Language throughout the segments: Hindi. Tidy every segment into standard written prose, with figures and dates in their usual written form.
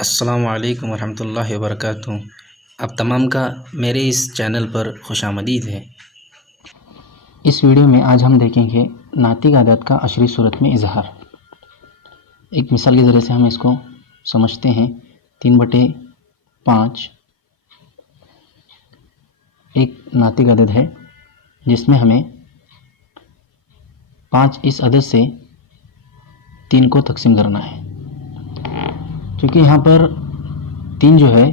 अस्सलामु अलैकुम वरहमतुल्लाहि वबरकातुहू। आप तमाम का मेरे इस चैनल पर खुशामदीद है। इस वीडियो में आज हम देखेंगे नातिक आदत का अशरी सूरत में इजहार। एक मिसाल के ज़रिए से हम इसको समझते हैं। 3/5 एक नातिक आदत है जिसमें हमें 5 इस अदद से 3 को तकसीम करना है। क्योंकि यहाँ पर 3 जो है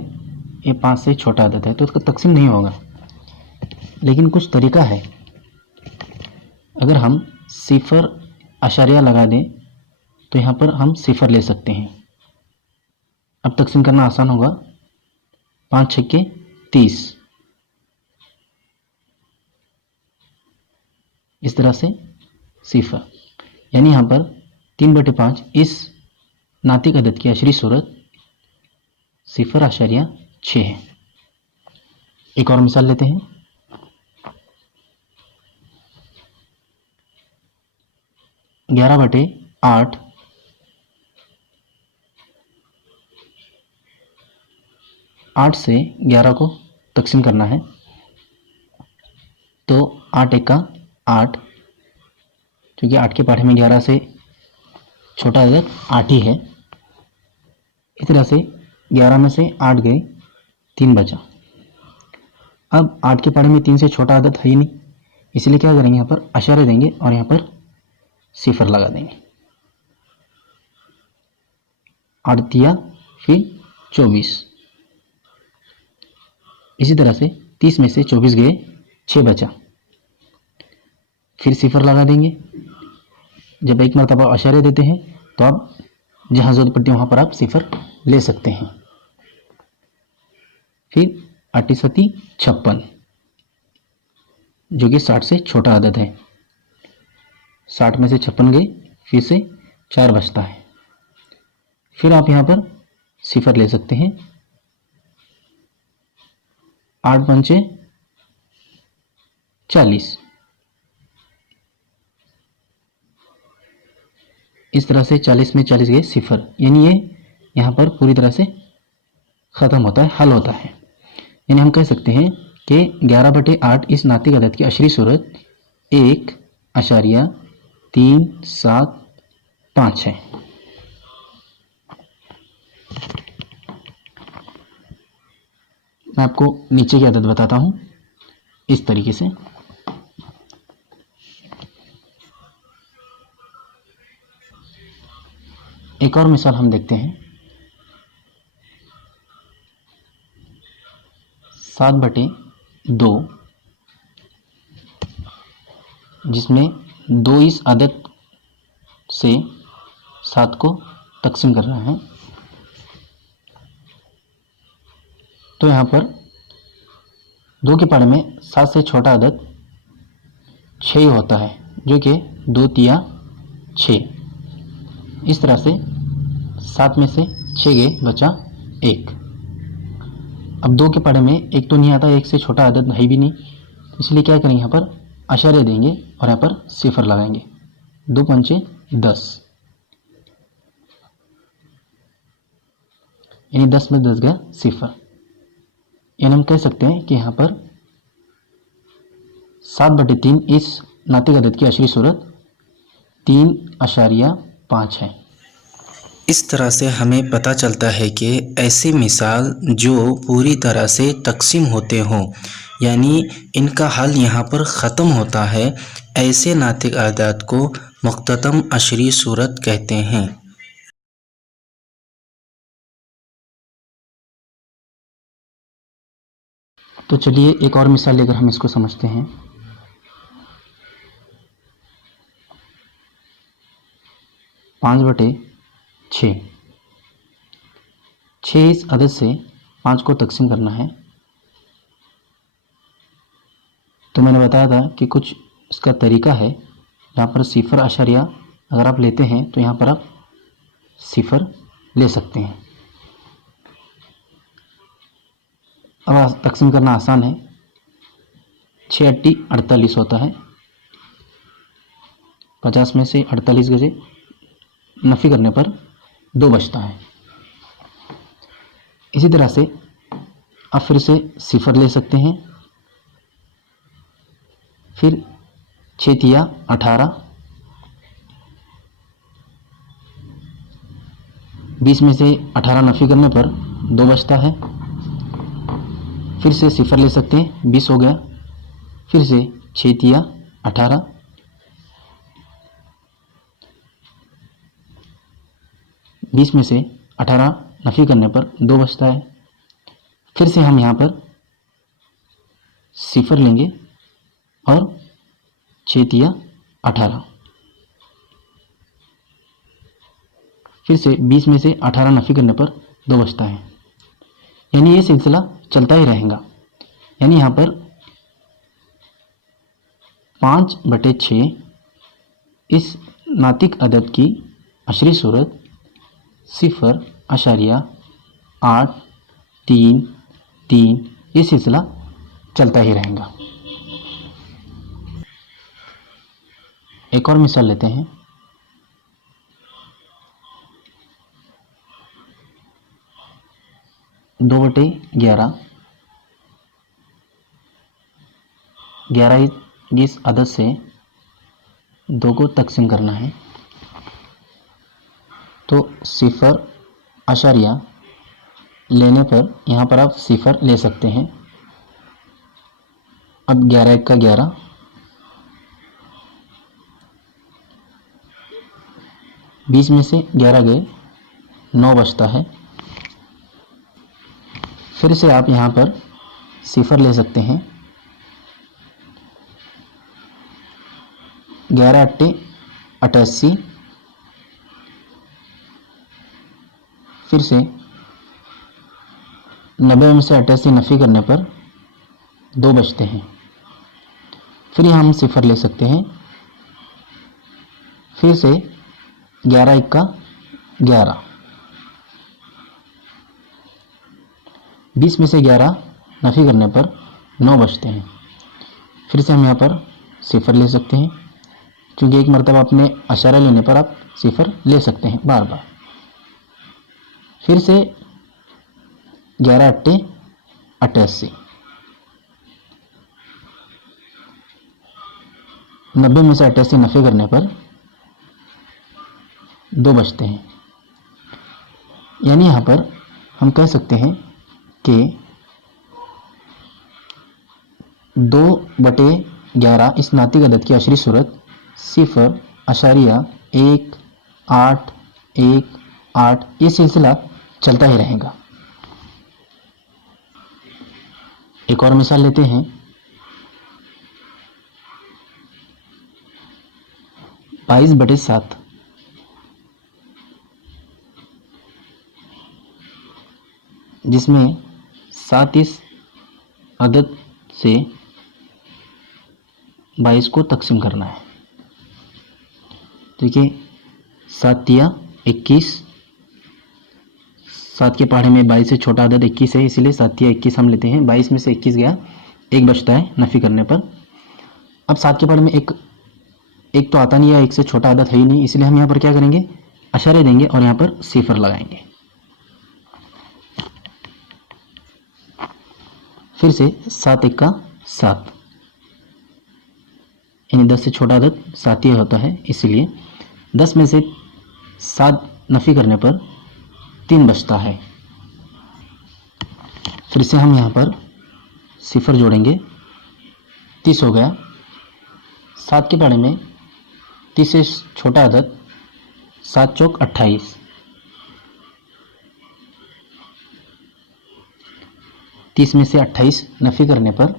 ये 5 से छोटा आदत है तो उसका तकसीम नहीं होगा, लेकिन कुछ तरीका है। अगर हम सिफर अशारिया लगा दें तो यहाँ पर हम सिफर ले सकते हैं। अब तकसीम करना आसान होगा। 5 छक्के 30, इस तरह से सिफर, यानी यहाँ पर 3/5 इस नातिक अदद की अशरी सूरत 0.6 है। एक और मिसाल लेते हैं। 11/8 8 से 11 को तकसीम करना है तो 8 1 का 8, क्योंकि 8 के पढ़े में 11 से छोटा अदद 8 ही है। इस तरह से 11 में से 8 गए, 3 बचा। अब 8 के पढ़े में 3 से छोटा अदद है ही नहीं, इसलिए क्या करेंगे, यहाँ पर अशारे देंगे और यहाँ पर सिफर लगा देंगे। 8 दिया फिर 24, इसी तरह से 30 में से 24 गए, 6 बचा, फिर सिफर लगा देंगे। जब एक मरतबा अशारे देते हैं तो आप जहाँ ज़रूरत पड़ती है वहाँ पर आप सिफर ले सकते हैं। फिर 8 7 56, जो कि 60 से छोटा आदत है। 60 में से 56 गए, फिर से 4 बचता है। फिर आप यहाँ पर सिफर ले सकते हैं। 8 पंचे 40, इस तरह से 40 में 40 गए सिफर, यानी ये यहाँ पर पूरी तरह से ख़त्म होता है, हल होता है। यानी हम कह सकते हैं कि 11/8 इस नातिक अदद की अशरी सूरत 1.375 है। मैं आपको नीचे की आदत बताता हूँ इस तरीके से। एक और मिसाल हम देखते हैं। 7/2, जिसमें 2 इस अदद से 7 को तकसीम करना है। तो यहाँ पर 2 के पारे में 7 से छोटा अदद 6 ही होता है, जो कि 2 तिया 6। इस तरह से 7 में से 6 गए, बचा 1। अब 2 के पारे में 1 तो नहीं आता, 1 से छोटा अदद है भी नहीं, इसलिए क्या करेंगे, यहाँ पर अशारे देंगे और यहाँ पर सिफर लगाएंगे। 2 पंचे 10, यानी 10 में 10 गया सिफर। यानी हम कह सकते हैं कि यहाँ पर 7/3 इस नातिक अदद की अशरी सूरत 3.5 है। इस तरह से हमें पता चलता है कि ऐसी मिसाल जो पूरी तरह से तकसीम होते हों, यानी इनका हल यहाँ पर ख़त्म होता है, ऐसे नातिक आदात को मुख्ततम अशरी सूरत कहते हैं। तो चलिए एक और मिसाल लेकर हम इसको समझते हैं। 5/6, 6 इस अदद से 5 को तकसीम करना है। तो मैंने बताया था कि कुछ इसका तरीका है। यहाँ पर सिफर अशरिया अगर आप लेते हैं तो यहाँ पर आप सिफर ले सकते हैं। अब तकसीम करना आसान है। 6 8 48 होता है। 50 में से 48 गए, नफ़ी करने पर 2 बचता है। इसी तरह से अब फिर से सिफर ले सकते हैं, फिर 6 तिया 18, 20 में से 18 नफी करने पर 2 बचता है। फिर से सिफर ले सकते हैं, 20 हो गया, फिर से 6 तिया 18, 20 में से 18 नफी करने पर 2 बचता है। फिर से हम यहाँ पर सिफर लेंगे और 6 तिया 18, फिर से 20 में से 18 नफी करने पर 2 बचता है। यानी ये सिलसिला चलता ही रहेगा। यानी यहाँ पर 5/6 इस नातिक अदद की अशरी सूरत 0.833 ये सिलसिला चलता ही रहेगा। एक और मिसाल लेते हैं। 2/11, 11 इस अदद से 2 को तकसीम करना है, तो 0.8 लेने पर यहाँ पर आप सिफर ले सकते हैं। अब 11 1 का 11, 20 में से 11 गए, 9 बचता है। फिर से आप यहाँ पर सिफर ले सकते हैं, 11 8 88, फिर से 90 में से 88 नफी करने पर 2 बचते हैं। फिर यहाँ हम सिफर ले सकते हैं, फिर से 11 1 का 11, 20 में से 11 नफी करने पर 9 बचते हैं। फिर से हम यहाँ पर सिफर ले सकते हैं, क्योंकि एक मरतबा अपने अशारा लेने पर आप सिफर ले सकते हैं बार बार। फिर से 11 8 88, 90 में से 88 नफी करने पर 2 बचते हैं। यानी यहाँ पर हम कह सकते हैं कि 2/11 इस नातिक अदद की अशरी सूरत 0.1818 ये सिलसिला चलता ही रहेगा। एक और मिसाल लेते हैं। 22/7, जिसमें 7 इस अदद से 22 को तकसीम करना है। देखिए 7 तिया 21, 7 के पहाड़े में 22 से छोटा अदद 21 है, इसलिए 7 तिया 21 हम लेते हैं। 22 में से 21 गया, 1 बचता है नफी करने पर। अब 7 के पहाड़े में एक तो आता नहीं है, 1 से छोटा अदद है ही नहीं, इसलिए हम यहाँ पर क्या करेंगे, अशारे देंगे और यहाँ पर सिफर लगाएंगे। फिर से 7 1 का 7, यानी 10 से छोटा अदद 7 ही होता है, इसलिए 10 में से 7 नफी करने पर 3 बचता है। फिर से हम यहाँ पर सिफर जोड़ेंगे, 30 हो गया। 7 के पहाड़े में 30 से छोटा अदद 7 चौक 28, 30 में से 28 नफी करने पर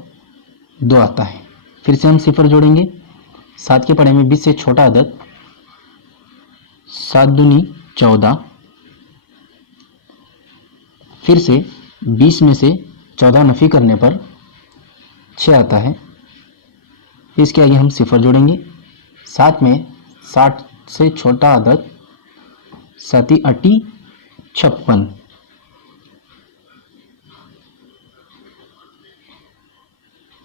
2 आता है। फिर से हम सिफर जोड़ेंगे, 7 के पहाड़े में 20 से छोटा अदद 7 दूनी 14, फिर से 20 में से 14 नफी करने पर 6 आता है। इसके आगे हम सिफर जोड़ेंगे, 7 में 60 से छोटा अदद 7 8 56,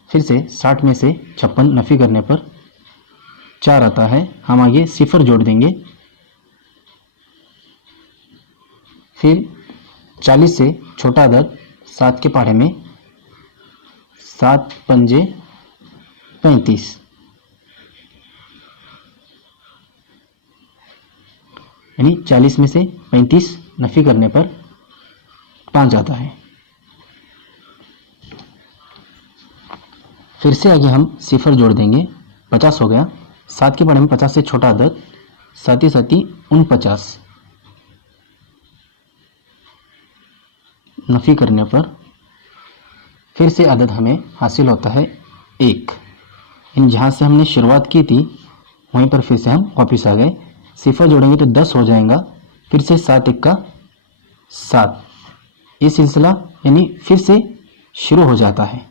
फिर से 60 में से 56 नफी करने पर 4 आता है। हम आगे सिफर जोड़ देंगे, फिर 40 से छोटा अदद 7 के पहाड़े में 7 पंजे 35, यानी 40 में से 35 नफी करने पर 5 आता है। फिर से आगे हम सिफर जोड़ देंगे, 50 हो गया। 7 के पहाड़े में 50 से छोटा अदद, साथ ही 49 नफी करने पर फिर से अदद हमें हासिल होता है 1। इन जहाँ से हमने शुरुआत की थी वहीं पर फिर से हम वापिस आ गए। सिफर जोड़ेंगे तो 10 हो जाएगा। फिर से 7 1 7, ये सिलसिला यानी फिर से शुरू हो जाता है।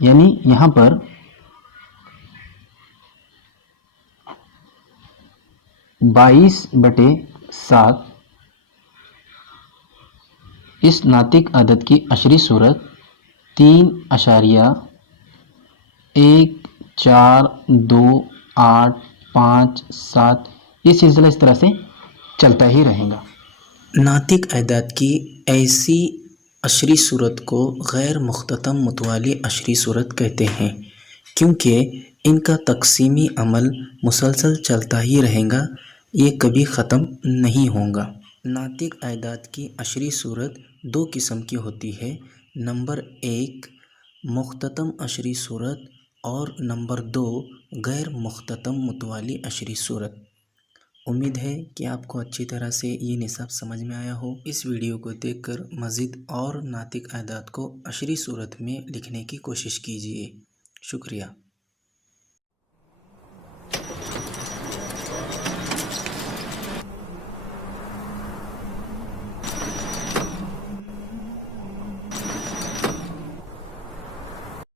यानी यहाँ पर 22/7 इस नातिक अदद की अशरी सूरत 3.14285 ये सिलसिला इस तरह से चलता ही रहेगा। नातिक अदाद की ऐसी अशरी सूरत को गैर मुख्ततम मुतवाली अशरी सूरत कहते हैं, क्योंकि इनका तकसीमी अमल मुसलसल चलता ही रहेगा, ये कभी ख़त्म नहीं होगा। नातिक अदाद की अशरी सूरत 2 किस्म की होती है। नंबर 1 मुख्ततम अशरी सूरत और नंबर 2 गैर मुख्ततम मुतवाली अशरी सूरत। उम्मीद है कि आपको अच्छी तरह से ये निसाब समझ में आया हो। इस वीडियो को देखकर मज़ीद और नातिक अदाद को अशरी सूरत में लिखने की कोशिश कीजिए। शुक्रिया।